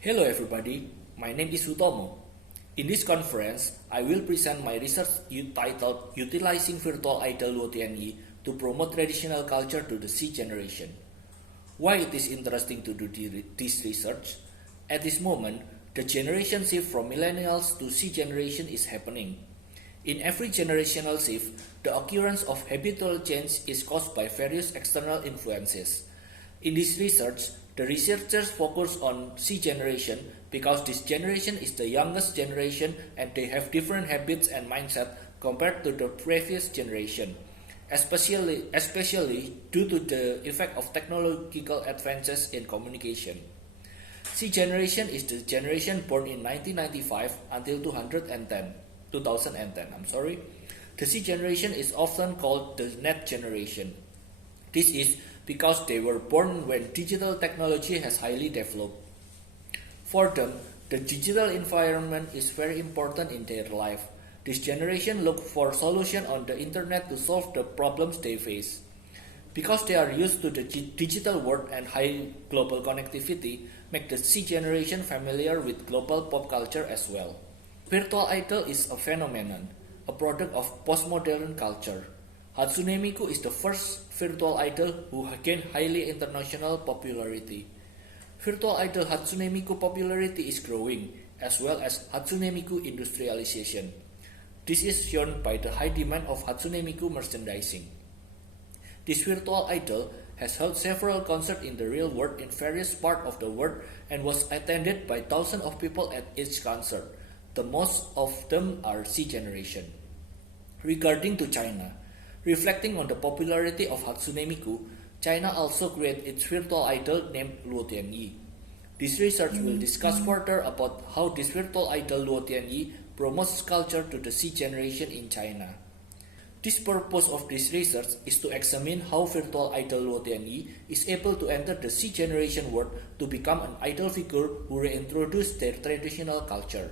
Hello everybody, my name is Hutomo. In this conference, I will present my research titled Utilizing Virtual Idol Luo Tianyi to Promote Traditional Culture to the C Generation. Why it is interesting to do this research? At this moment, the generation shift from millennials to C generation is happening. In every generational shift, the occurrence of habitual change is caused by various external influences. In this research, the researchers focus on C generation because this generation is the youngest generation and they have different habits and mindset compared to the previous generation, especially due to the effect of technological advances in communication. C generation is the generation born in 1995 until 2010. The C generation is often called the net generation. This is because they were born when digital technology has highly developed. For them, the digital environment is very important in their life. This generation look for solutions on the internet to solve the problems they face. Because they are used to the digital world and high global connectivity, make the C generation familiar with global pop culture as well. Virtual idol is a phenomenon, a product of postmodern culture. Hatsune Miku is the first virtual idol who gained highly international popularity. Virtual idol Hatsune Miku popularity is growing, as well as Hatsune Miku industrialization. This is shown by the high demand of Hatsune Miku merchandising. This virtual idol has held several concerts in the real world in various parts of the world and was attended by thousands of people at each concert. The most of them are C generation. Regarding to China, reflecting on the popularity of Hatsune Miku, China also created its virtual idol named Luo Tianyi. This research will discuss further about how this virtual idol Luo Tianyi promotes culture to the C generation in China. This purpose of this research is to examine how virtual idol Luo Tianyi is able to enter the C generation world to become an idol figure who reintroduce their traditional culture.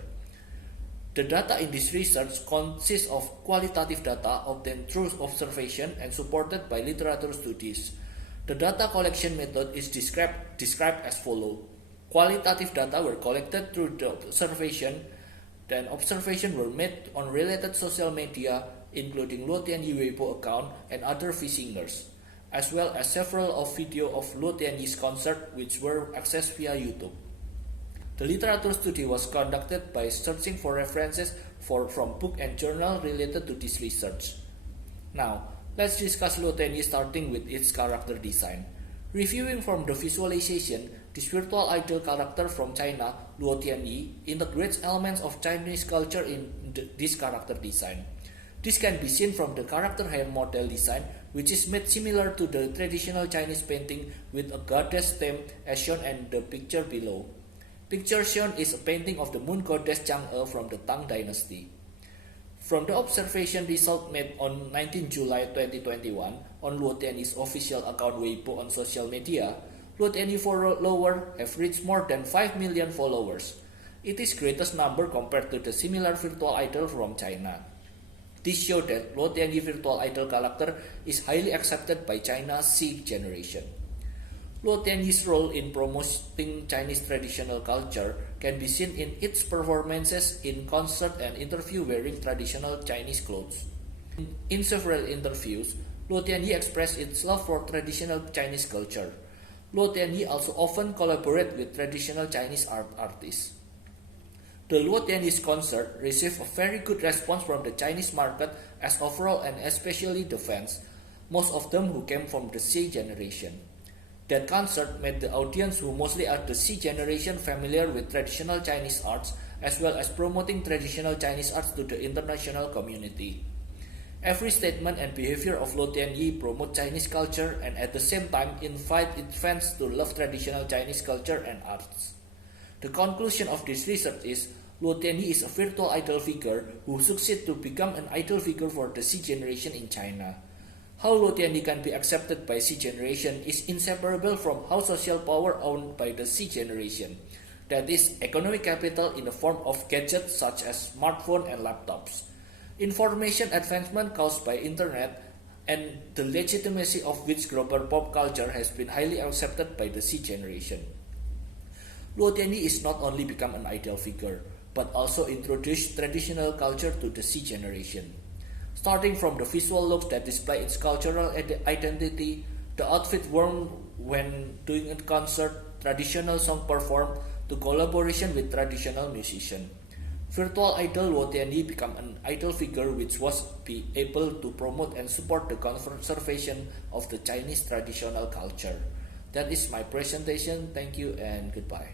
The data in this research consists of qualitative data obtained through observation and supported by literature studies. The data collection method is described as follows. Qualitative data were collected through the observation, then observations were made on related social media, including Luo Tianyi Weibo account and other singers, as well as several of video of Luo Tianyi's concert which were accessed via YouTube. The literature study was conducted by searching for references from book and journal related to this research. Now, let's discuss Luo Tianyi starting with its character design. Reviewing from the visualization, this virtual idol character from China, Luo Tianyi, integrates elements of Chinese culture in this character design. This can be seen from the character hair model design, which is made similar to the traditional Chinese painting with a goddess theme as shown in the picture below. Picture shown is a painting of the moon goddess Chang'e from the Tang dynasty. From the observation result made on 19 July 2021 on Luo Tianyi's official account Weibo on social media, Luo Tianyi followers have reached more than 5 million followers. It is greatest number compared to the similar virtual idol from China. This shows that Luo Tianyi virtual idol character is highly accepted by China's C generation. Luo Tianyi's role in promoting Chinese traditional culture can be seen in its performances in concert and interview wearing traditional Chinese clothes. In several interviews, Luo Tianyi expressed its love for traditional Chinese culture. Luo Tianyi also often collaborates with traditional Chinese artists. The Luo Tianyi's concert received a very good response from the Chinese market as overall and especially the fans, most of them who came from the C generation. That concert made the audience who mostly are the C generation familiar with traditional Chinese arts as well as promoting traditional Chinese arts to the international community. Every statement and behavior of Luo Tianyi promote Chinese culture and at the same time invite its fans to love traditional Chinese culture and arts. The conclusion of this research is Luo Tianyi is a virtual idol figure who succeeds to become an idol figure for the C generation in China. How Luo Tianyi can be accepted by C generation is inseparable from how social power owned by the C generation, that is, economic capital in the form of gadgets such as smartphones and laptops. Information advancement caused by internet and the legitimacy of which global pop culture has been highly accepted by the C generation. Luo Tianyi is not only become an idol figure, but also introduced traditional culture to the C generation. Starting from the visual looks that display its cultural identity, the outfit worn when doing a concert, traditional song performed, to collaboration with traditional musician. Virtual idol Luo Tianyi became an idol figure which was be able to promote and support the conservation of the Chinese traditional culture. That is my presentation. Thank you and goodbye.